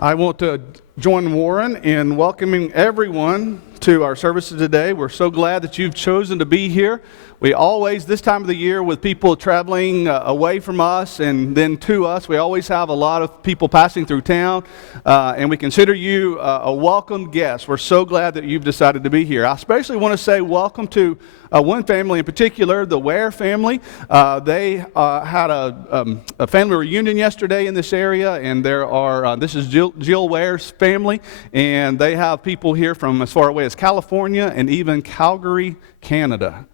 I want to join Warren in welcoming everyone to our services today. We're so glad that you've chosen to be here. We always, this time of the year, with people traveling away from us and then to us, we always have a lot of people passing through town, and we consider you a welcome guest. We're so glad that you've decided to be here. I especially want to say welcome to one family in particular, the Ware family. They had a family reunion yesterday in this area, and this is Jill Ware's family, and they have people here from as far away as California and even Calgary, Canada.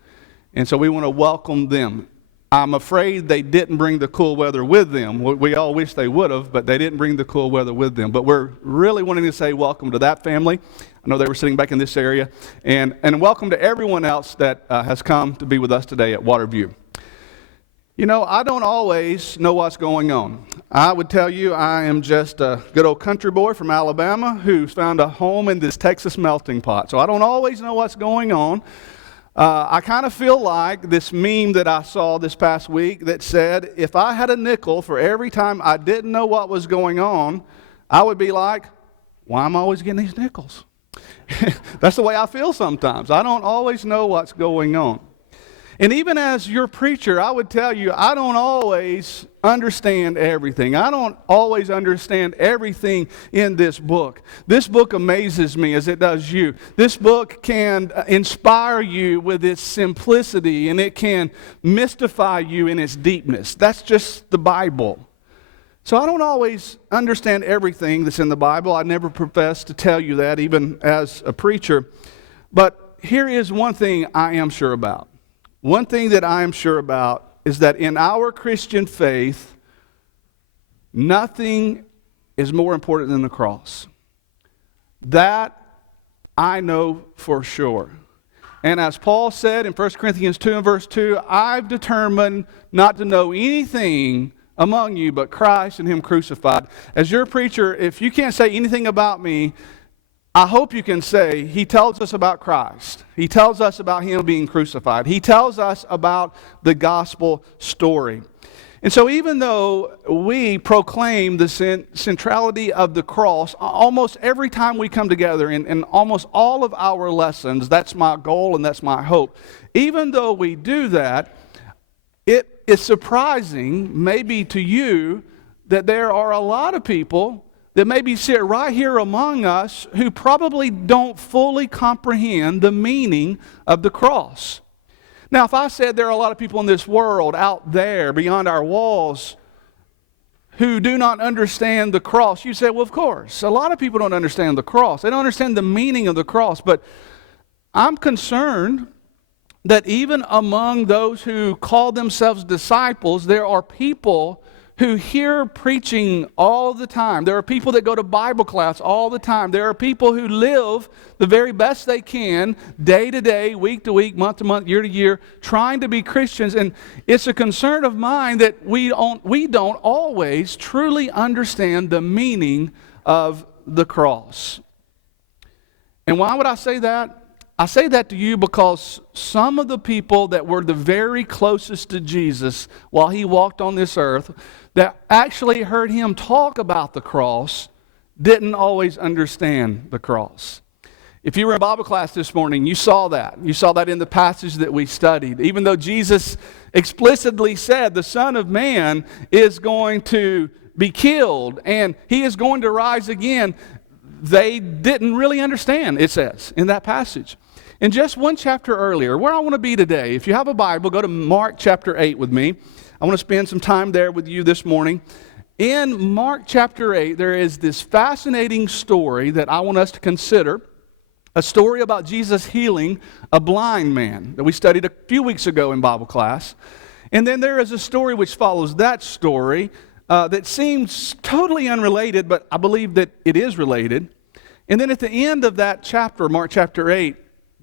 And so we want to welcome them. I'm afraid they didn't bring the cool weather with them. We all wish they would have, but they didn't bring the cool weather with them. But we're really wanting to say welcome to that family. I know they were sitting back in this area. And welcome to everyone else that has come to be with us today at Waterview. You know, I don't always know what's going on. I would tell you I am just a good old country boy from Alabama who's found a home in this Texas melting pot. So I don't always know what's going on. I kind of feel like this meme that I saw this past week that said, if I had a nickel for every time I didn't know what was going on, I would be like, why am I always getting these nickels? That's the way I feel sometimes. I don't always know what's going on. And even as your preacher, I would tell you, I don't always understand everything. I don't always understand everything in this book. This book amazes me as it does you. This book can inspire you with its simplicity, and it can mystify you in its deepness. That's just the Bible. So I don't always understand everything that's in the Bible. I never profess to tell you that, even as a preacher. But here is one thing I am sure about. One thing that I am sure about is that in our Christian faith, nothing is more important than the cross. That I know for sure. And as Paul said in 1 Corinthians 2 and verse 2, I've determined not to know anything among you but Christ and Him crucified. As your preacher, if you can't say anything about me, I hope you can say, He tells us about Christ. He tells us about Him being crucified. He tells us about the gospel story. And so even though we proclaim the centrality of the cross, almost every time we come together in almost all of our lessons, that's my goal and that's my hope. Even though we do that, it is surprising, maybe to you, that there are a lot of people that maybe sit right here among us who probably don't fully comprehend the meaning of the cross. Now, if I said there are a lot of people in this world out there beyond our walls who do not understand the cross, you say, well, of course, a lot of people don't understand the cross. They don't understand the meaning of the cross. But I'm concerned that even among those who call themselves disciples, there are people who hear preaching all the time. There are people that go to Bible class all the time. There are people who live the very best they can, day to day, week to week, month to month, year to year, trying to be Christians. And it's a concern of mine that we don't always truly understand the meaning of the cross. And why would I say that? I say that to you because some of the people that were the very closest to Jesus while He walked on this earth, that actually heard Him talk about the cross, didn't always understand the cross. If you were in Bible class this morning, you saw that. You saw that in the passage that we studied. Even though Jesus explicitly said the Son of Man is going to be killed and He is going to rise again, they didn't really understand, it says, in that passage. And just one chapter earlier, where I want to be today, if you have a Bible, go to Mark chapter 8 with me. I want to spend some time there with you this morning. In Mark chapter 8, there is this fascinating story that I want us to consider, a story about Jesus healing a blind man that we studied a few weeks ago in Bible class. And then there is a story which follows that story that seems totally unrelated, but I believe that it is related. And then at the end of that chapter, Mark chapter 8,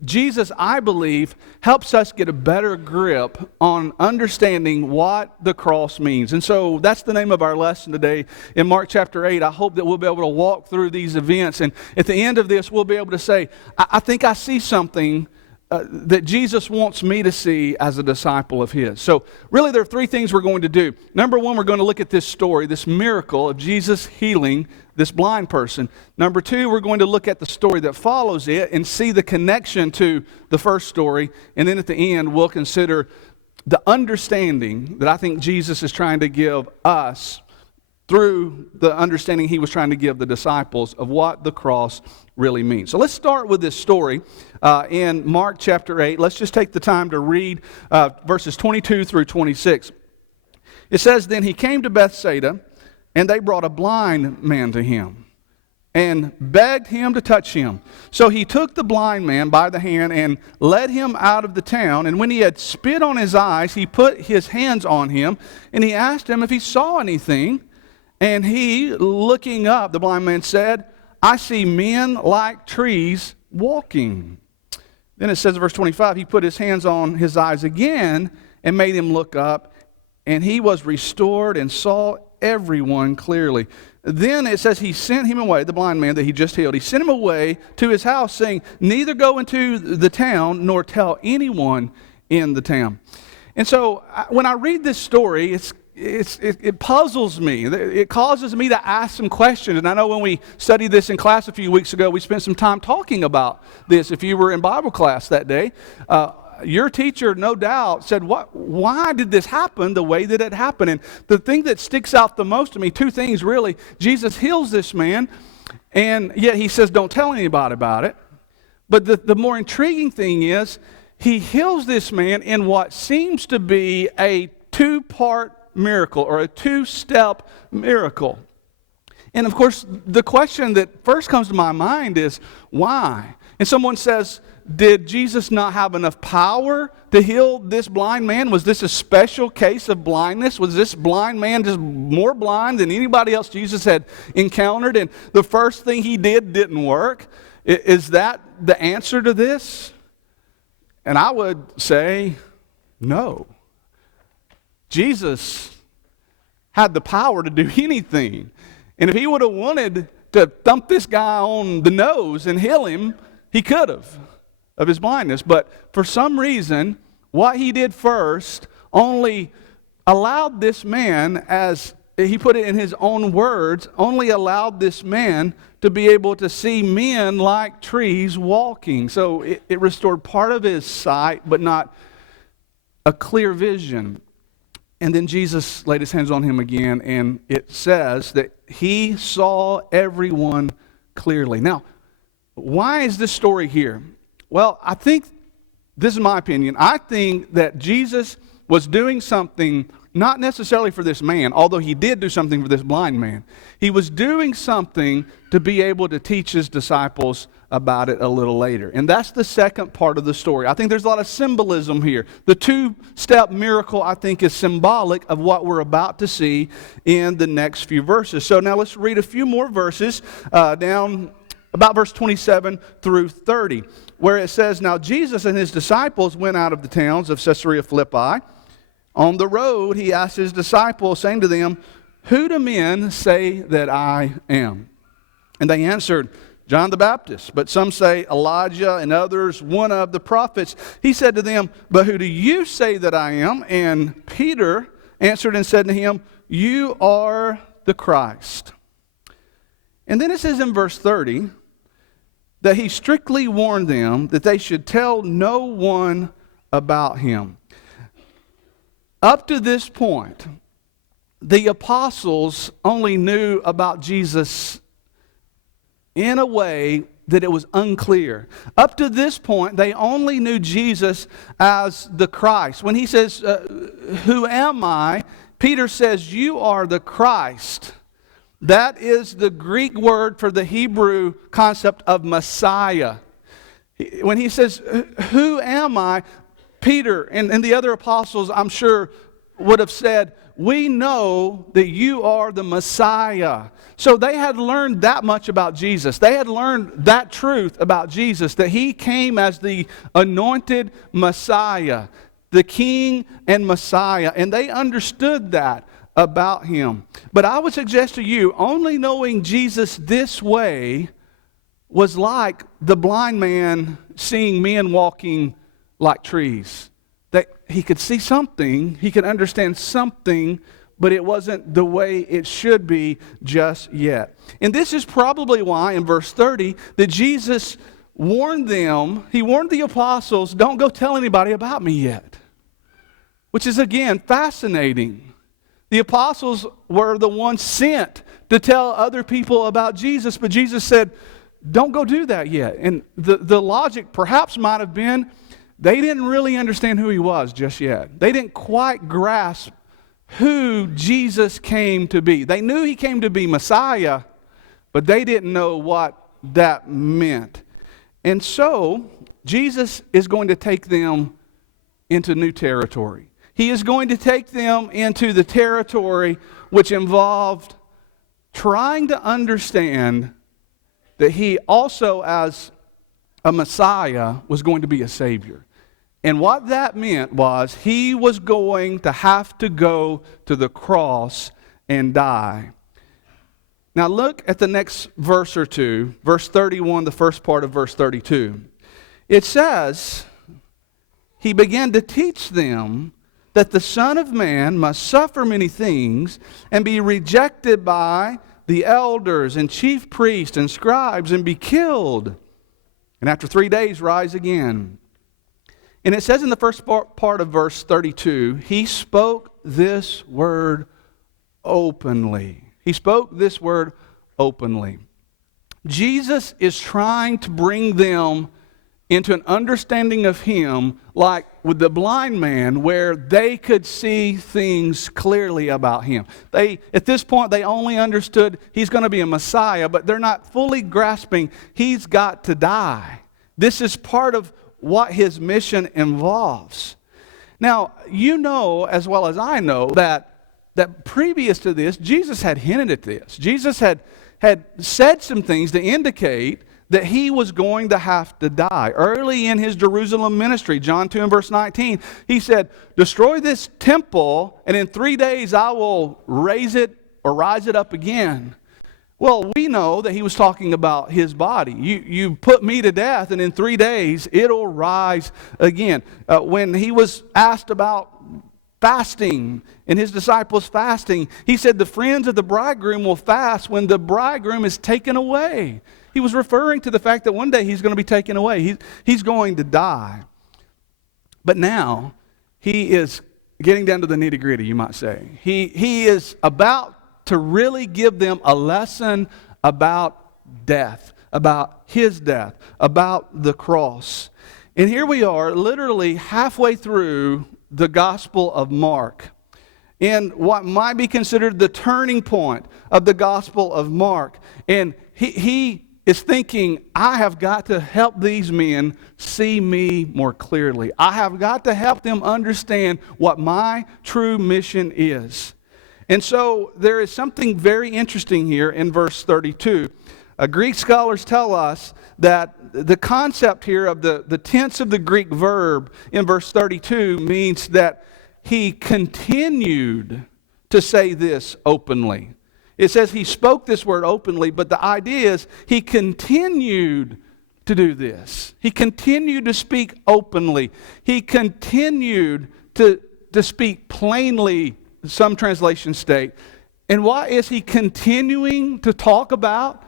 Jesus, I believe, helps us get a better grip on understanding what the cross means. And so that's the name of our lesson today in Mark chapter 8. I hope that we'll be able to walk through these events. And at the end of this, we'll be able to say, I think I see something that Jesus wants me to see as a disciple of his. So really there are three things we're going to do. Number one, we're going to look at this story, this miracle of Jesus healing this blind person. Number two, we're going to look at the story that follows it and see the connection to the first story. And then at the end, we'll consider the understanding that I think Jesus is trying to give us through the understanding he was trying to give the disciples of what the cross really means. So let's start with this story in Mark chapter 8. Let's just take the time to read verses 22 through 26. It says, "Then he came to Bethsaida, and they brought a blind man to him and begged him to touch him. So he took the blind man by the hand and led him out of the town. And when he had spit on his eyes, he put his hands on him, and he asked him if he saw anything. And he, looking up, the blind man said, 'I see men like trees walking.' Then it says in verse 25, he put his hands on his eyes again and made him look up, and he was restored and saw everyone clearly. Then it says he sent him away, the blind man that he just healed. He sent him away to his house, saying, 'Neither go into the town nor tell anyone in the town.'" And so when I read this story, it puzzles me. It causes me to ask some questions. And I know when we studied this in class a few weeks ago, we spent some time talking about this. If you were in Bible class that day, your teacher, no doubt, said, why did this happen the way that it happened? And the thing that sticks out the most to me, two things really. Jesus heals this man, and yet he says, don't tell anybody about it. But the more intriguing thing is, he heals this man in what seems to be a two-part miracle, or a two-step miracle. And of course, the question that first comes to my mind is, why? And someone says, did Jesus not have enough power to heal this blind man? Was this a special case of blindness? Was this blind man just more blind than anybody else Jesus had encountered, and the first thing he did didn't work? Is that the answer to this? And I would say, no. Jesus had the power to do anything. And if he would have wanted to thump this guy on the nose and heal him, he could have, of his blindness. But for some reason, what he did first only allowed this man, as he put it in his own words, only allowed this man to be able to see men like trees walking. So it restored part of his sight, but not a clear vision. And then Jesus laid his hands on him again, and it says that he saw everyone clearly. Now, why is this story here? Well, I think, this is my opinion, I think that Jesus was doing something not necessarily for this man, although he did do something for this blind man. He was doing something to be able to teach his disciples about it a little later. And that's the second part of the story. I think there's a lot of symbolism here. The two-step miracle, I think, is symbolic of what we're about to see in the next few verses. So now let's read a few more verses down about verse 27 through 30, where it says, "Now Jesus and his disciples went out of the towns of Caesarea Philippi. On the road, he asked his disciples, saying to them, 'Who do men say that I am?' And they answered, 'John the Baptist, but some say Elijah, and others one of the prophets.' He said to them, 'But who do you say that I am?' And Peter answered and said to him, 'You are the Christ.'" And then it says in verse 30 that he strictly warned them that they should tell no one about him. Up to this point, the apostles only knew about Jesus in a way that it was unclear. Up to this point, they only knew Jesus as the Christ. When he says, "Who am I?" Peter says, "You are the Christ." That is the Greek word for the Hebrew concept of Messiah. When he says, "Who am I?" Peter and the other apostles, I'm sure, would have said, "We know that you are the Messiah." So they had learned that much about Jesus. They had learned that truth about Jesus, that he came as the anointed Messiah, the King and Messiah, and they understood that about him. But I would suggest to you, only knowing Jesus this way was like the blind man seeing men walking like trees. That he could see something, he could understand something, but it wasn't the way it should be just yet. And this is probably why in verse 30 that Jesus warned them, he warned the apostles, don't go tell anybody about me yet. Which is again fascinating. The apostles were the ones sent to tell other people about Jesus, but Jesus said, don't go do that yet. And the logic perhaps might have been they didn't really understand who he was just yet. They didn't quite grasp who Jesus came to be. They knew he came to be Messiah, but they didn't know what that meant. And so Jesus is going to take them into new territory. He is going to take them into the territory which involved trying to understand that he also, as a Messiah, was going to be a Savior. And what that meant was he was going to have to go to the cross and die. Now look at the next verse or two, verse 31, the first part of verse 32. It says, he began to teach them that the Son of Man must suffer many things and be rejected by the elders and chief priests and scribes and be killed, and after 3 days rise again. And it says in the first part of verse 32, he spoke this word openly. He spoke this word openly. Jesus is trying to bring them into an understanding of him like with the blind man, where they could see things clearly about him. At this point, they only understood he's going to be a Messiah, but they're not fully grasping he's got to die. This is part of what his mission involves. Now, you know as well as I know that previous to this, Jesus had hinted at this. Jesus had said some things to indicate that he was going to have to die. Early in his Jerusalem ministry, John 2 and verse 19, he said, destroy this temple, and in 3 days I will raise it or rise it up again. Well, we know that he was talking about his body. You put me to death, and in 3 days it'll rise again. When he was asked about fasting and his disciples fasting, he said the friends of the bridegroom will fast when the bridegroom is taken away. He was referring to the fact that one day he's going to be taken away. He's going to die. But now he is getting down to the nitty-gritty, you might say. He is about to really give them a lesson about death, about his death, about the cross. And here we are, literally halfway through the Gospel of Mark, in what might be considered the turning point of the Gospel of Mark. And he is thinking, I have got to help these men see me more clearly. I have got to help them understand what my true mission is. And so there is something very interesting here in verse 32. Greek scholars tell us that the concept here of the tense of the Greek verb in verse 32 means that he continued to say this openly. It says he spoke this word openly, but the idea is he continued to do this. He continued to speak openly. He continued to speak plainly, some translations state. And what is he continuing to talk about?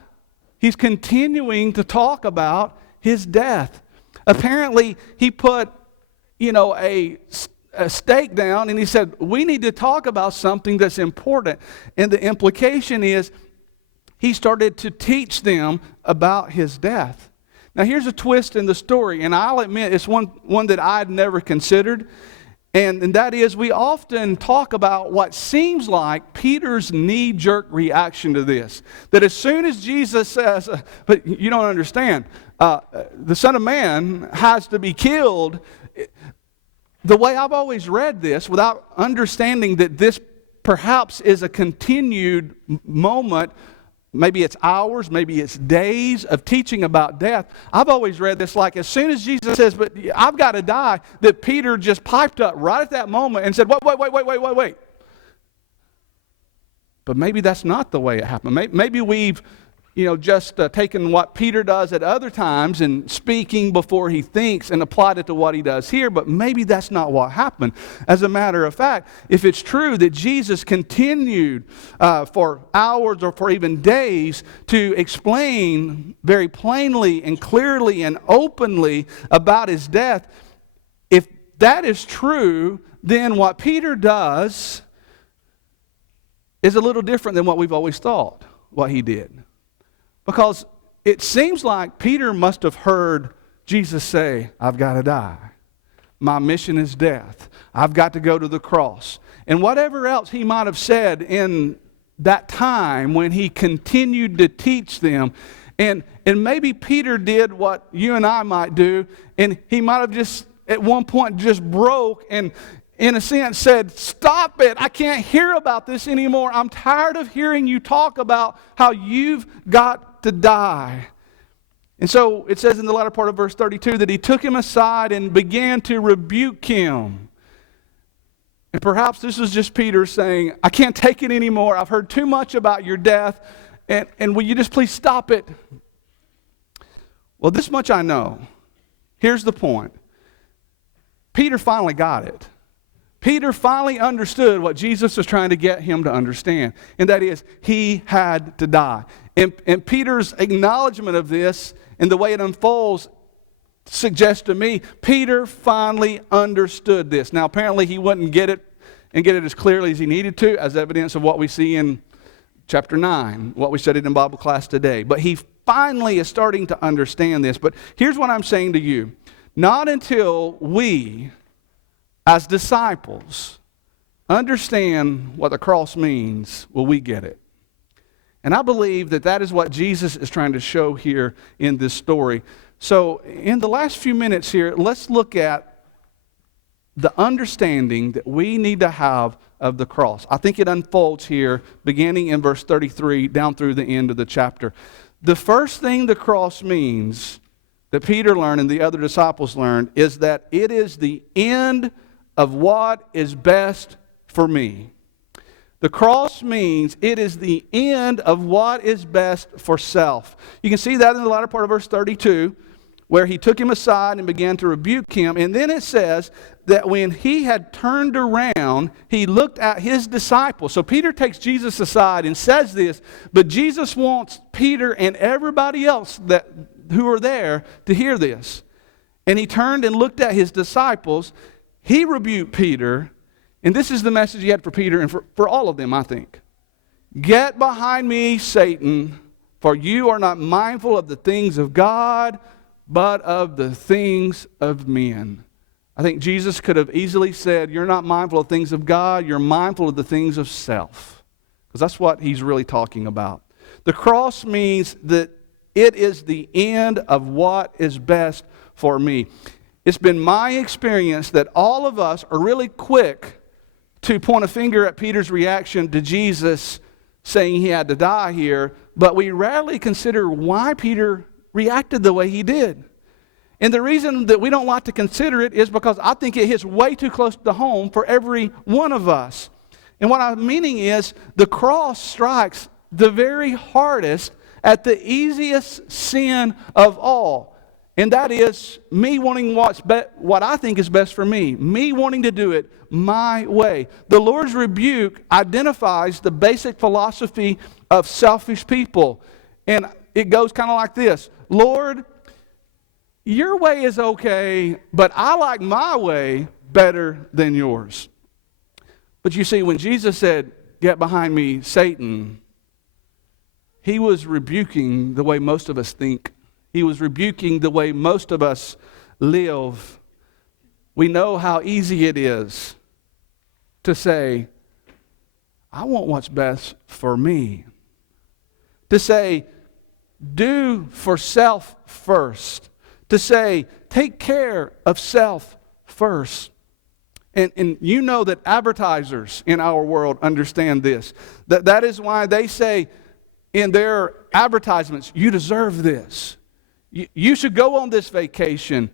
He's continuing to talk about his death. Apparently, he put, a stake down, and he said, we need to talk about something that's important. And the implication is he started to teach them about his death. Now here's a twist in the story, and I'll admit it's one that I'd never considered, and that is we often talk about what seems like Peter's knee-jerk reaction to this. That as soon as Jesus says, but you don't understand, the Son of Man has to be killed. The way I've always read this, without understanding that this perhaps is a continued moment, maybe it's hours, maybe it's days of teaching about death, I've always read this like as soon as Jesus says, but I've got to die, that Peter just piped up right at that moment and said, wait. But maybe that's not the way it happened. Maybe we've just taken what Peter does at other times and speaking before he thinks and applied it to what he does here, but maybe that's not what happened. As a matter of fact, if it's true that Jesus continued for hours or for even days to explain very plainly and clearly and openly about his death, if that is true, then what Peter does is a little different than what we've always thought what he did. Because it seems like Peter must have heard Jesus say, I've got to die. My mission is death. I've got to go to the cross. And whatever else he might have said in that time when he continued to teach them, and maybe Peter did what you and I might do, and he might have just at one point just broke and in a sense said, stop it, I can't hear about this anymore. I'm tired of hearing you talk about how you've got to die. And so it says in the latter part of verse 32 that he took him aside and began to rebuke him. And perhaps this was just Peter saying, I can't take it anymore. I've heard too much about your death, and will you just please stop it? Well, this much I know. Here's the point. Peter finally got it. Peter finally understood what Jesus was trying to get him to understand, and that is, he had to die. And Peter's acknowledgement of this and the way it unfolds suggests to me, Peter finally understood this. Now, apparently he wouldn't get it and get it as clearly as he needed to, as evidence of what we see in chapter 9, what we studied in Bible class today. But he finally is starting to understand this. But here's what I'm saying to you. Not until we, as disciples, understand what the cross means, will we get it. And I believe that that is what Jesus is trying to show here in this story. So in the last few minutes here, let's look at the understanding that we need to have of the cross. I think it unfolds here, beginning in verse 33 down through the end of the chapter. The first thing the cross means that Peter learned and the other disciples learned is that it is the end of what is best for me. The cross means it is the end of what is best for self. You can see that in the latter part of verse 32, where he took him aside and began to rebuke him. And then it says that when he had turned around, he looked at his disciples. So Peter takes Jesus aside and says this, but Jesus wants Peter and everybody else who are there to hear this. And he turned and looked at his disciples. He rebuked Peter, and this is the message he had for Peter and for all of them, I think. Get behind me, Satan, for you are not mindful of the things of God, but of the things of men. I think Jesus could have easily said, you're not mindful of things of God, you're mindful of the things of self. Because that's what he's really talking about. The cross means that it is the end of what is best for me. It's been my experience that all of us are really quick to point a finger at Peter's reaction to Jesus saying he had to die here, but we rarely consider why Peter reacted the way he did. And the reason that we don't like to consider it is because I think it hits way too close to home for every one of us. And what I'm meaning is the cross strikes the very hardest at the easiest sin of all. And that is me wanting what I think is best for me. Me wanting to do it my way. The Lord's rebuke identifies the basic philosophy of selfish people. And it goes kind of like this. Lord, your way is okay, but I like my way better than yours. But you see, when Jesus said, get behind me, Satan, he was rebuking the way most of us think. He was rebuking the way most of us live. We know how easy it is to say, I want what's best for me. To say, do for self first. To say, take care of self first. And you know that advertisers in our world understand this. That is why they say in their advertisements, you deserve this. You should go on this vacation.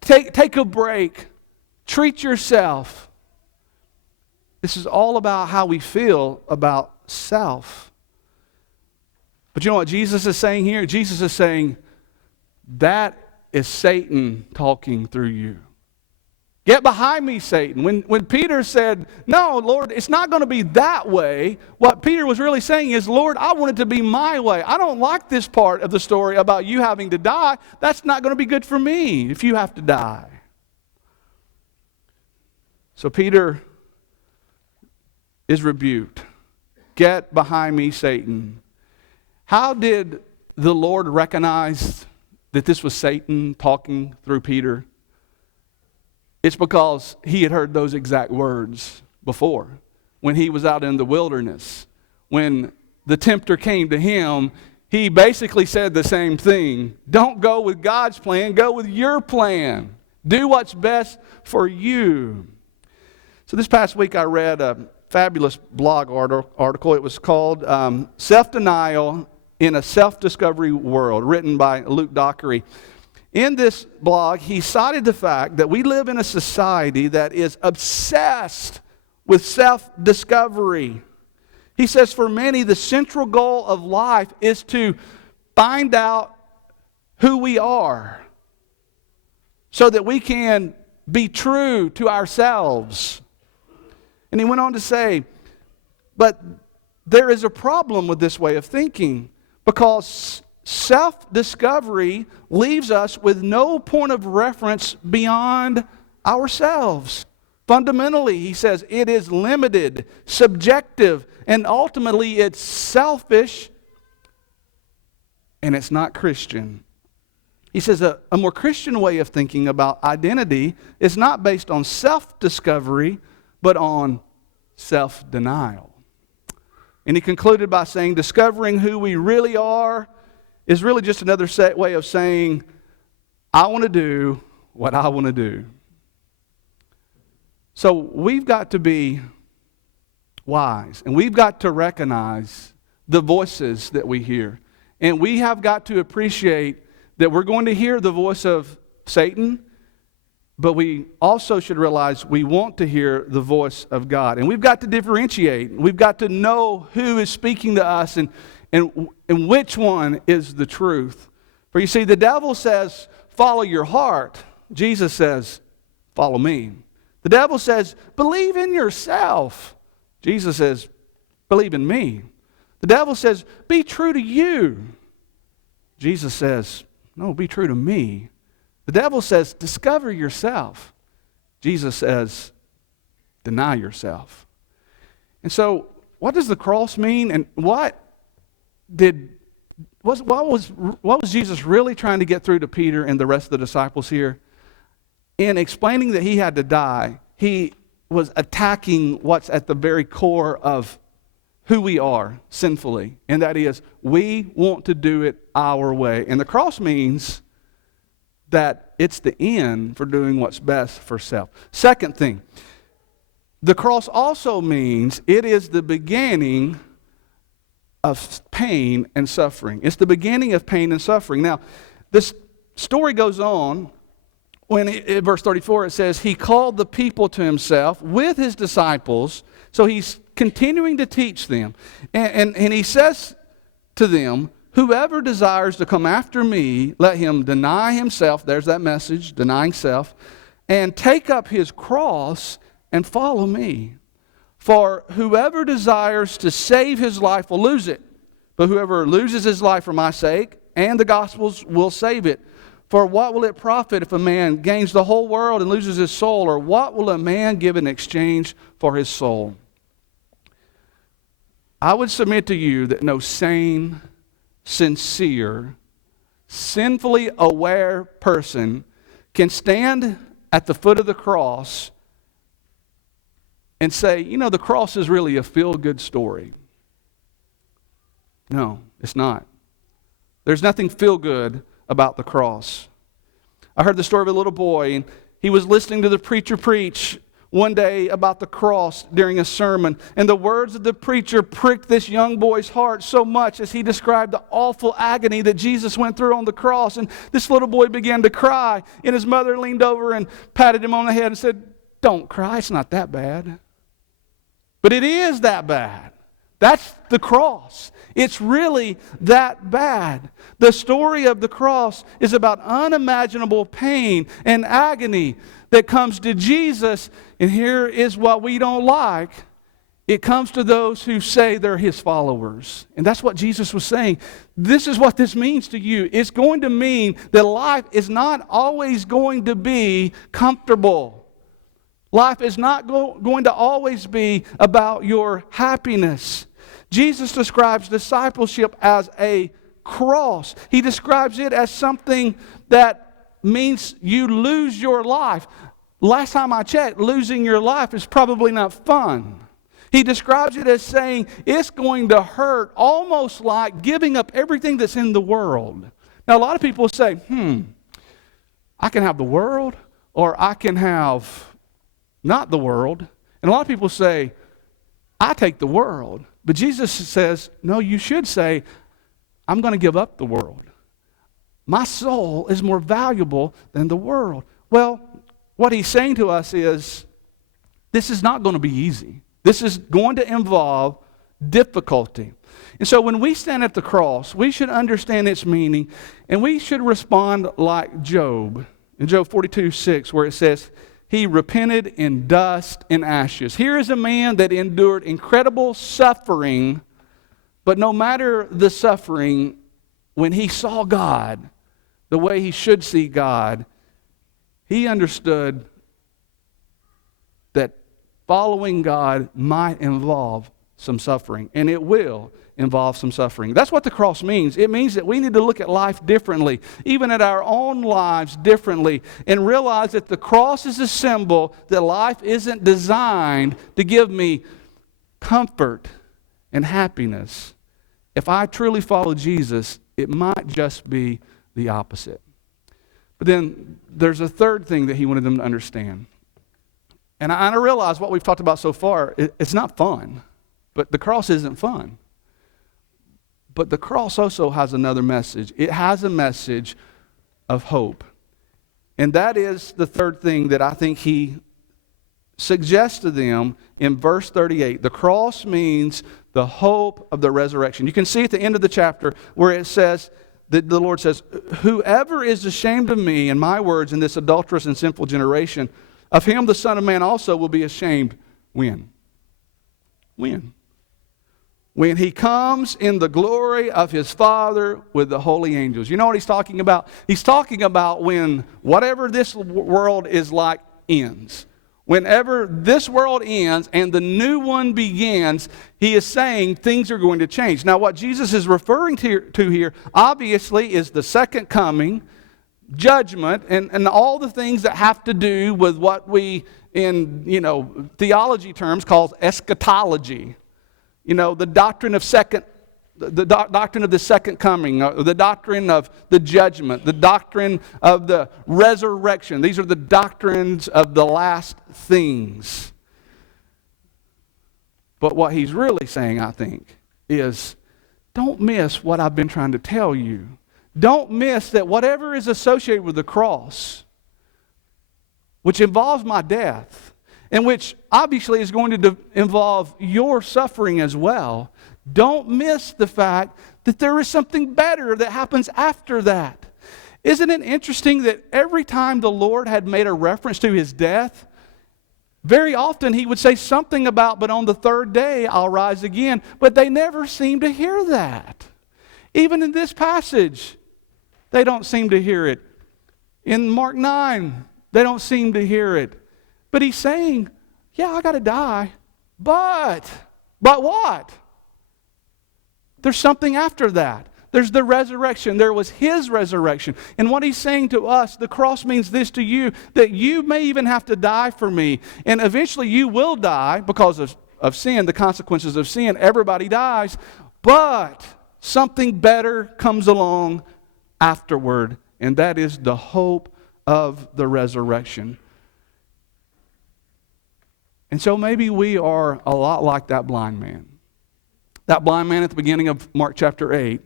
Take a break. Treat yourself. This is all about how we feel about self. But you know what Jesus is saying here? Jesus is saying, that is Satan talking through you. Get behind me, Satan. When Peter said, no, Lord, it's not going to be that way, what Peter was really saying is, Lord, I want it to be my way. I don't like this part of the story about you having to die. That's not going to be good for me if you have to die. So Peter is rebuked. Get behind me, Satan. How did the Lord recognize that this was Satan talking through Peter? It's because he had heard those exact words before. When he was out in the wilderness, when the tempter came to him, he basically said the same thing. Don't go with God's plan, go with your plan. Do what's best for you. So this past week I read a fabulous blog article. It was called Self-Denial in a Self-Discovery World, written by Luke Dockery. In this blog, he cited the fact that we live in a society that is obsessed with self-discovery. He says for many, the central goal of life is to find out who we are so that we can be true to ourselves. And he went on to say, but there is a problem with this way of thinking because self-discovery leaves us with no point of reference beyond ourselves. Fundamentally, he says, it is limited, subjective, and ultimately it's selfish, and it's not Christian. He says a more Christian way of thinking about identity is not based on self-discovery, but on self-denial. And he concluded by saying, discovering who we really are is really just another way of saying, I want to do what I want to do. So we've got to be wise, and we've got to recognize the voices that we hear. And we have got to appreciate that we're going to hear the voice of Satan, but we also should realize we want to hear the voice of God. And we've got to differentiate. We've got to know who is speaking to us and which one is the truth. For you see, the devil says, follow your heart. Jesus says, follow me. The devil says, believe in yourself. Jesus says, believe in me. The devil says, be true to you. Jesus says, no, be true to me. The devil says, discover yourself. Jesus says, deny yourself. And so, what does the cross mean? And what was Jesus really trying to get through to Peter and the rest of the disciples here? In explaining that he had to die, he was attacking what's at the very core of who we are sinfully, and that is we want to do it our way. And the cross means that it's the end for doing what's best for self. Second thing, the cross also means it is the beginning of pain and suffering. It's the beginning of pain and suffering. Now, this story goes on when in verse 34 it says, he called the people to himself with his disciples. So he's continuing to teach them. And he says to them, whoever desires to come after me, let him deny himself. There's that message, denying self. And take up his cross and follow me. For whoever desires to save his life will lose it. But whoever loses his life for my sake and the gospel's will save it. For what will it profit if a man gains the whole world and loses his soul? Or what will a man give in exchange for his soul? I would submit to you that no sane, sincere, sinfully aware person can stand at the foot of the cross and say, you know, the cross is really a feel-good story. No, it's not. There's nothing feel-good about the cross. I heard the story of a little boy, and he was listening to the preacher preach one day about the cross during a sermon, and the words of the preacher pricked this young boy's heart so much as he described the awful agony that Jesus went through on the cross. And this little boy began to cry, and his mother leaned over and patted him on the head and said, don't cry, it's not that bad. But it is that bad. That's the cross. It's really that bad. The story of the cross is about unimaginable pain and agony that comes to Jesus. And here is what we don't like. It comes to those who say they're his followers. And that's what Jesus was saying. This is what this means to you. It's going to mean that life is not always going to be comfortable. Life is not going to always be about your happiness. Jesus describes discipleship as a cross. He describes it as something that means you lose your life. Last time I checked, losing your life is probably not fun. He describes it as saying it's going to hurt, almost like giving up everything that's in the world. Now, a lot of people say, I can have the world, or I can have not the world. And a lot of people say, I take the world. But Jesus says, no, you should say, I'm going to give up the world. My soul is more valuable than the world. Well, what he's saying to us is, this is not going to be easy. This is going to involve difficulty. And so when we stand at the cross, we should understand its meaning, and we should respond like Job. In Job 42:6, where it says, he repented in dust and ashes. Here is a man that endured incredible suffering, but no matter the suffering, when he saw God the way he should see God, he understood that following God might involve some suffering, and it will involve some suffering. That's what the cross means. It means that we need to look at life differently, even at our own lives differently, and realize that the cross is a symbol that life isn't designed to give me comfort and happiness. If I truly follow Jesus, it might just be the opposite. But then there's a third thing that he wanted them to understand. And I realize what we've talked about so far, it's not fun, but the cross isn't fun. But the cross also has another message. It has a message of hope. And that is the third thing that I think he suggests to them in verse 38. The cross means the hope of the resurrection. You can see at the end of the chapter where it says, that the Lord says, whoever is ashamed of me and my words in this adulterous and sinful generation, of him the Son of Man also will be ashamed. When? When he comes in the glory of his Father with the holy angels. You know what he's talking about? He's talking about when whatever this world is like ends. Whenever this world ends and the new one begins, he is saying things are going to change. Now, what Jesus is referring to here, obviously, is the second coming, judgment, and all the things that have to do with what we, in theology terms, call eschatology. The doctrine of doctrine of the second coming, the doctrine of the judgment, the doctrine of the resurrection. These are the doctrines of the last things. But what he's really saying, I think, is don't miss what I've been trying to tell you. Don't miss that whatever is associated with the cross, which involves my death, and which obviously is going to involve your suffering as well, don't miss the fact that there is something better that happens after that. Isn't it interesting that every time the Lord had made a reference to his death, very often he would say something about, but on the third day I'll rise again. But they never seem to hear that. Even in this passage, they don't seem to hear it. In Mark 9, they don't seem to hear it. But he's saying, yeah, I got to die. But what? There's something after that. There's the resurrection. There was his resurrection. And what he's saying to us, the cross means this to you, that you may even have to die for me. And eventually you will die because of sin, the consequences of sin. Everybody dies. But something better comes along afterward, and that is the hope of the resurrection. And so maybe we are a lot like that blind man. That blind man at the beginning of Mark chapter 8.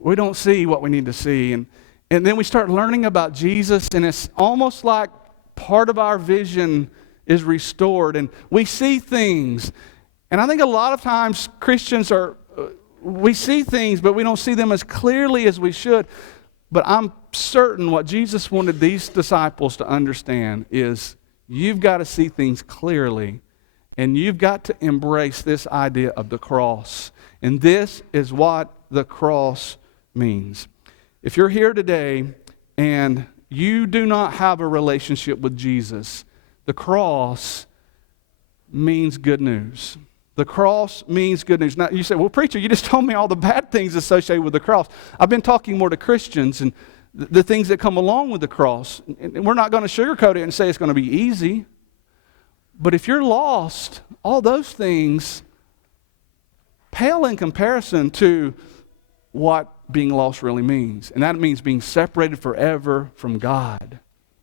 We don't see what we need to see. And then we start learning about Jesus, and it's almost like part of our vision is restored. And we see things, And I think a lot of times Christians we see things, but we don't see them as clearly as we should. But I'm certain what Jesus wanted these disciples to understand is you've got to see things clearly, and you've got to embrace this idea of the cross. And this is what the cross means. If you're here today and you do not have a relationship with Jesus, the cross means good news. The cross means good news. Now, you say, well, preacher, you just told me all the bad things associated with the cross. I've been talking more to Christians and the things that come along with the cross. And we're not going to sugarcoat it and say it's going to be easy. But if you're lost, all those things pale in comparison to what being lost really means. And that means being separated forever from God.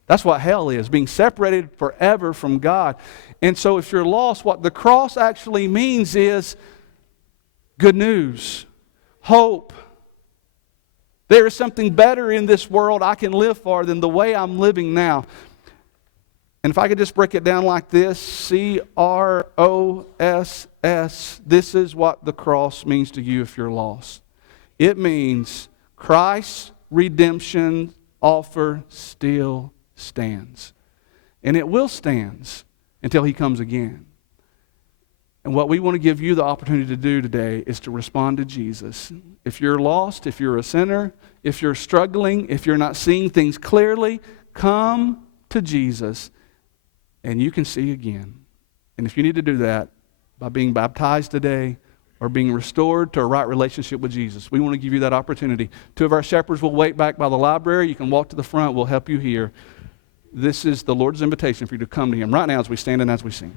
That's what hell is, being separated forever from God. And so if you're lost, what the cross actually means is good news, hope. There is something better in this world I can live for than the way I'm living now. And if I could just break it down like this, C-R-O-S-S, this is what the cross means to you if you're lost. It means Christ's redemption offer still stands. And it will stand until He comes again. And what we want to give you the opportunity to do today is to respond to Jesus. If you're lost, if you're a sinner, if you're struggling, if you're not seeing things clearly, come to Jesus and you can see again. And if you need to do that by being baptized today or being restored to a right relationship with Jesus, we want to give you that opportunity. Two of our shepherds will wait back by the library. You can walk to the front. We'll help you here. This is the Lord's invitation for you to come to Him right now as we stand and as we sing.